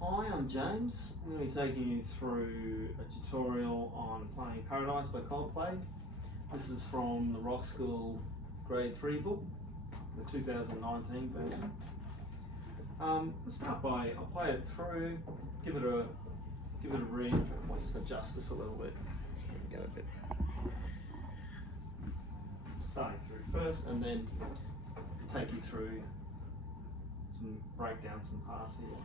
Hi, I'm James. I'm going to be taking you through a tutorial on playing Paradise by Coldplay. This is from the Rockschool Grade 3 book, the 2019 version. Let's start by, I'll play it through, give it a read. I'll just adjust this a little bit. Go a bit. Starting through first and then take you through break down some parts here.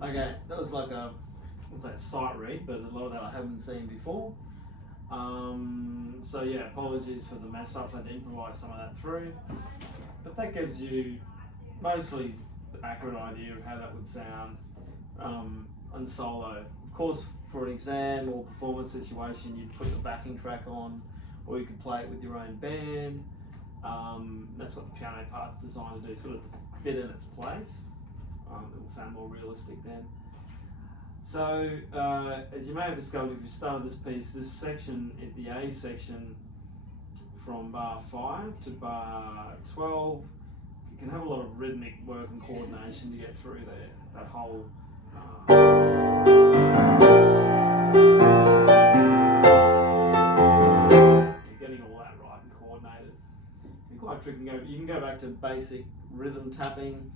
Okay, that was like a sight read, but a lot of that I haven't seen before. So yeah, apologies for the mess ups. I had to improvise some of that through, but that gives you mostly the accurate idea of how that would sound on solo. Of course, for an exam or performance situation, you'd put the backing track on, or you could play it with your own band. That's what the piano part's designed to do, sort of fit in its place. It'll sound more realistic then. So, as you may have discovered if you started this piece, this section, the A section, from bar 5 to bar 12, you can have a lot of rhythmic work and coordination to get through there. That whole you're getting all that right and coordinated. It's quite tricky. You can go back to basic rhythm tapping,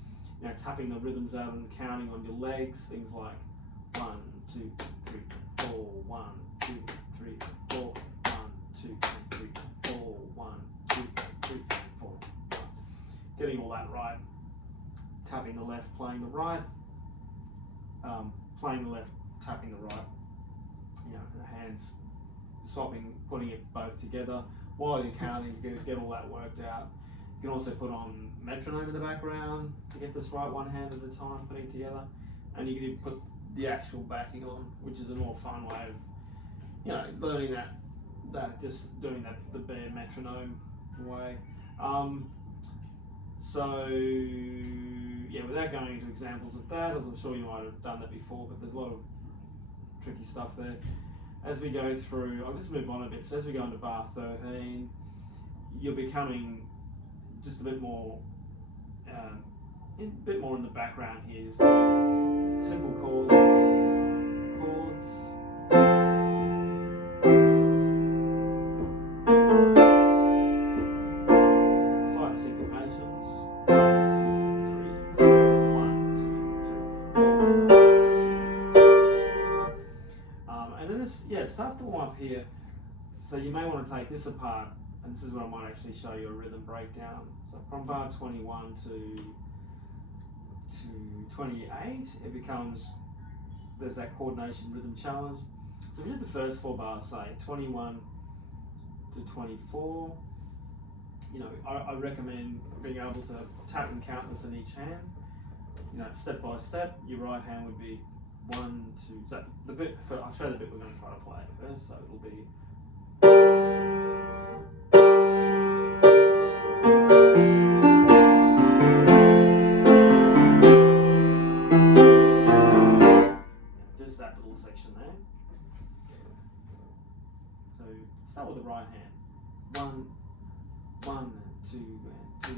tapping the rhythms out and counting on your legs, things like 1, 2, 3, 4, 1, 2, 3, 4, 1, 2, 3, 4, 1, 2, 3, 4, 1. Getting all that right. Tapping the left, playing the right. Playing the left, tapping the right. The hands swapping, putting it both together. While you're counting, you get all that worked out. You can also put on metronome in the background to get this right, one hand at a time, putting it together. And you can put the actual backing on, which is a more fun way of, learning that that just doing that the bare metronome way. So yeah, without going into examples of that, as I'm sure you might have done that before, but there's a lot of tricky stuff there. As we go through, I'll just move on a bit. So as we go into bar 13, you're becoming just a bit more in the background here. Just simple chords, slight syncopations. 1, 2, 3, 4. 1, 2, 3, 4. And then it starts to warm up here. So you may want to take this apart, and this is where I might actually show you a rhythm breakdown. So from bar 21 to 28, it becomes, there's that coordination rhythm challenge. So if you did the first 4 bars, say 21 to 24, you know, I recommend being able to tap and count this in each hand. You know, step by step. Your right hand would be 1, 2. So the bit, I'll show you the bit we're going to try to play first. So it'll be. Just that little section there. So start with the right hand. 1, 1 and 2 and 3,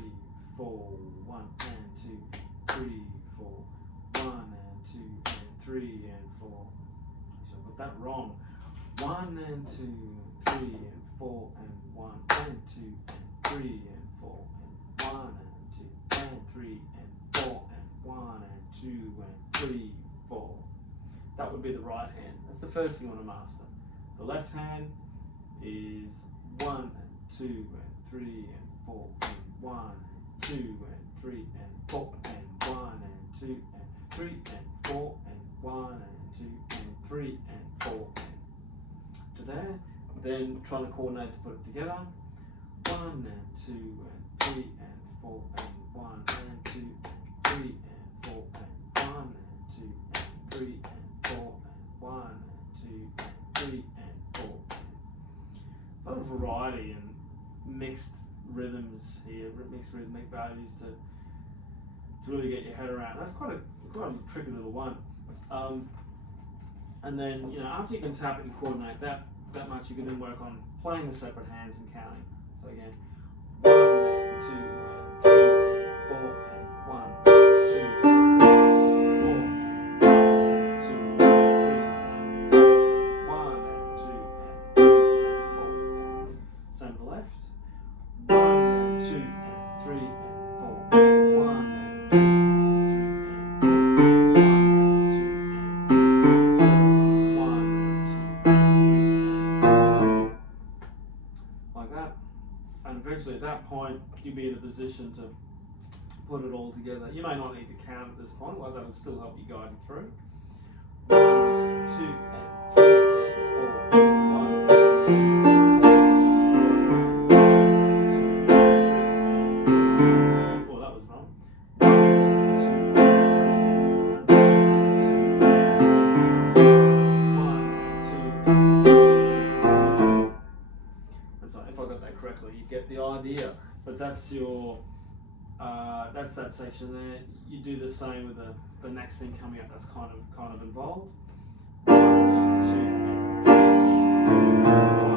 4. 1 and 2, 3, 4. 1 and 2 and 3 and 4. Actually, I got that wrong. 1 and 2 and 3 and 4 and 1 and 2 and 3 and 4 and 1 and 2 and 3 and 4 and 1 and 2 and 3, 4. That would be the right hand. That's the first thing you want to master. The left hand is 1 and 2 and 3 and 4 and 1 and 2 and 3 and 4 and 1 and 2 and 3 and 4 and 1 and 2 and 3 and 4 and to there. Then trying to coordinate to put it together. 1 and 2 and 3 and 4 and 1 and 2 and 3 and 4 and 1 and 2 and 3 and 4 and 1 and 2 and 3 and 4. A lot of variety and mixed rhythms here, mixed rhythmic values to really get your head around. That's quite a tricky little one. And then, you know, after you can tap it and coordinate that much, you can then work on playing the separate hands and counting. So again, 1 and 2 and 3 and 4 and 1, 2 and 4 and 1, 2 and 3 and 4, 1 and 2 and 3 and 4. Same with the left. 1 and 2 and 3 and 4 and 1 and 2 and 3 and 4, 1 and 2 and 3 and 4, 1 and 2 and 3 and 4. Like that. And eventually at that point, you'll be in a position to put it all together. You may not need to count at this point, although that'll still help you guide you through. 1 and 2 and 3 and 4. 1 and 2 and 3 and 4. 1 and 2 and 3 and 4. Oh, that was wrong. 1 and 2 and 3 and 1 and 2 and 3 and 4. That's right. If I got that correctly, you get the idea. But that's your that's that section there. You do the same with the next thing coming up. That's kind of involved. 1 and 2 and 3 and 4.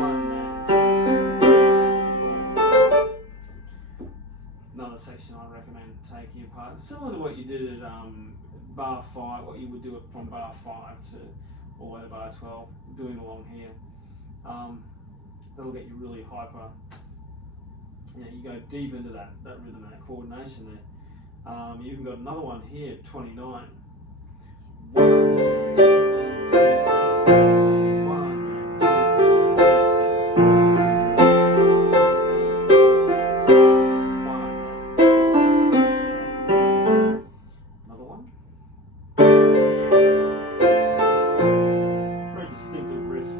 1 and 2 and 3 and 4. Another section I recommend taking apart. Similar to what you did at bar 5, what you would do it from bar 5 to all the way to bar 12, doing along here. That'll get you really hyper. You know, you go deep into that rhythm and that coordination there. You even got another one here, 29. 1 and 2 and 3 and 4. 1 and 2 and 3 and 4. Another one. Very distinctive riff.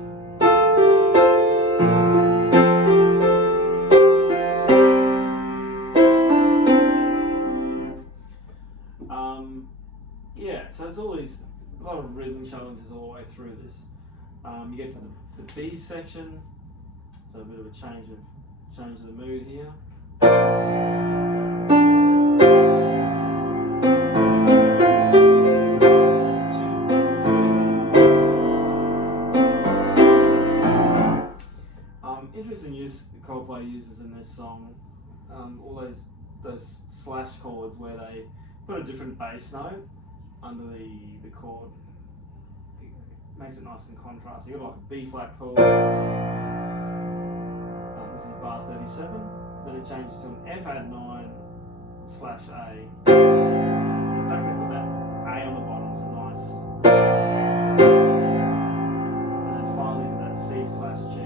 of rhythm challenges all the way through this. You get to the B section, so a bit of a change of the mood here. Interesting use the Coldplay uses in this song, all those slash chords where they put a different bass note under the chord. It makes it nice and contrasty. You got like a B flat chord. This is bar 37. Then it changes to an F add 9 slash A. The fact they put that A on the bottom is nice. And then finally to that C slash G.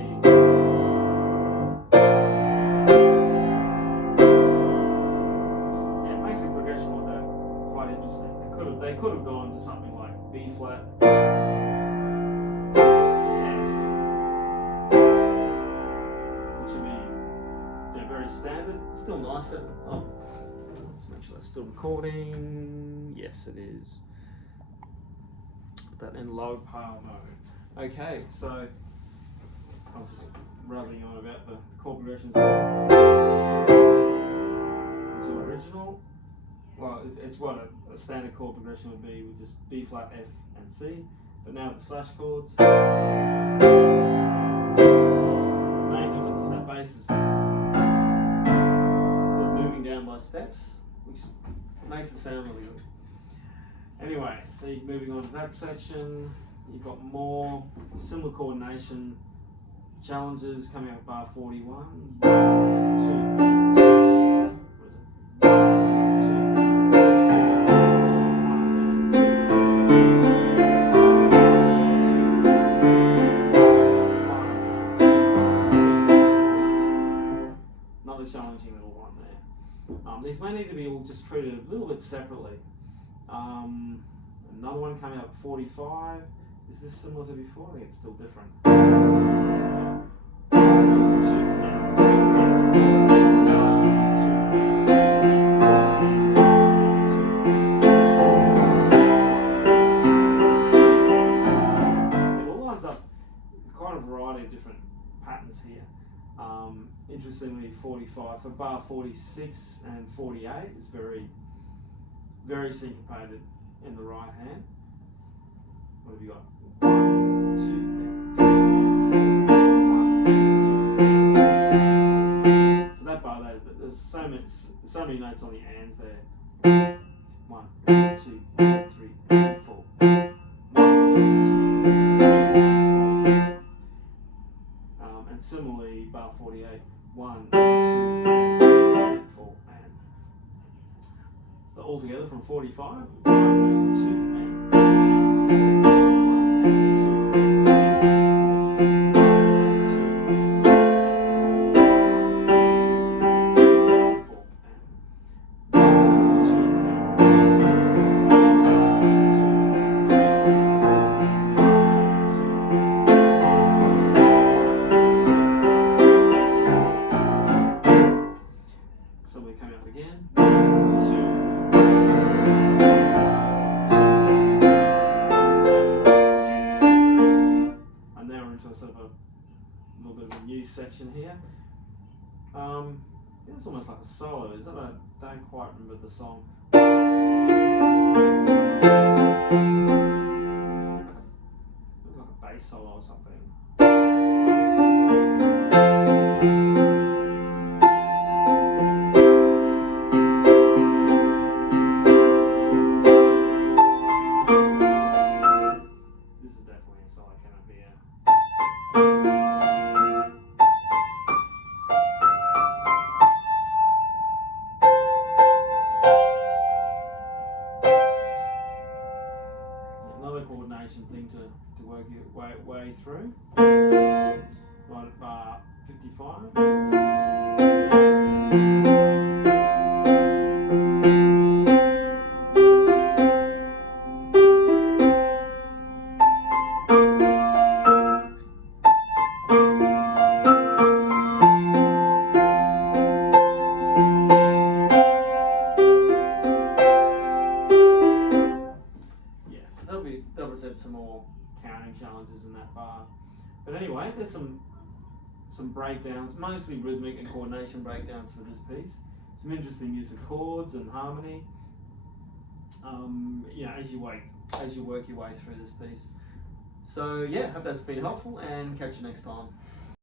Yeah, it makes the progression like that quite interesting. They could have gone to something like B flat, F, which would be very standard. Still nice. Oh, let's make sure that's still recording. Yes, it is. Put that in low power mode. Okay, so I was just rubbing on about the chord progressions. Is your original? Well, it's what a standard chord progression would be with just B flat, F, and C. But now with the slash chords, the main difference is that bass is sort of moving down by steps, which makes it sound really good. Anyway, so you're moving on to that section. You've got more similar coordination challenges coming up bar 41. 1, 2, challenging little one there. These may need to be all just treated a little bit separately. Another one coming up 45. Is this similar to before? I think it's still different. 1, 2, it all lines up. There's quite a variety of different patterns here. Interestingly, 45 for bar 46 and 48 is very, very syncopated in the right hand. What have you got? 1, 2, 3, 4. 1, 2, 3, 4. So that bar there, there's so many notes on the ands there. 1, 2, 3, 4. 1, 2, 3, 4. And similarly, bar 48. 1, 2, 3, 4, and but all together from 45. 1, 2, and 3, section here. It's almost like a solo, is it? I don't quite remember the song. Looks like a bass solo or something. This is definitely a solo, cannot be a coordination thing to work your way through. Right at bar 55. some more counting challenges in that bar. But anyway, there's some breakdowns, mostly rhythmic and coordination breakdowns for this piece. Some interesting use of chords and harmony. As you work your way through this piece. So yeah, hope that's been helpful, and catch you next time.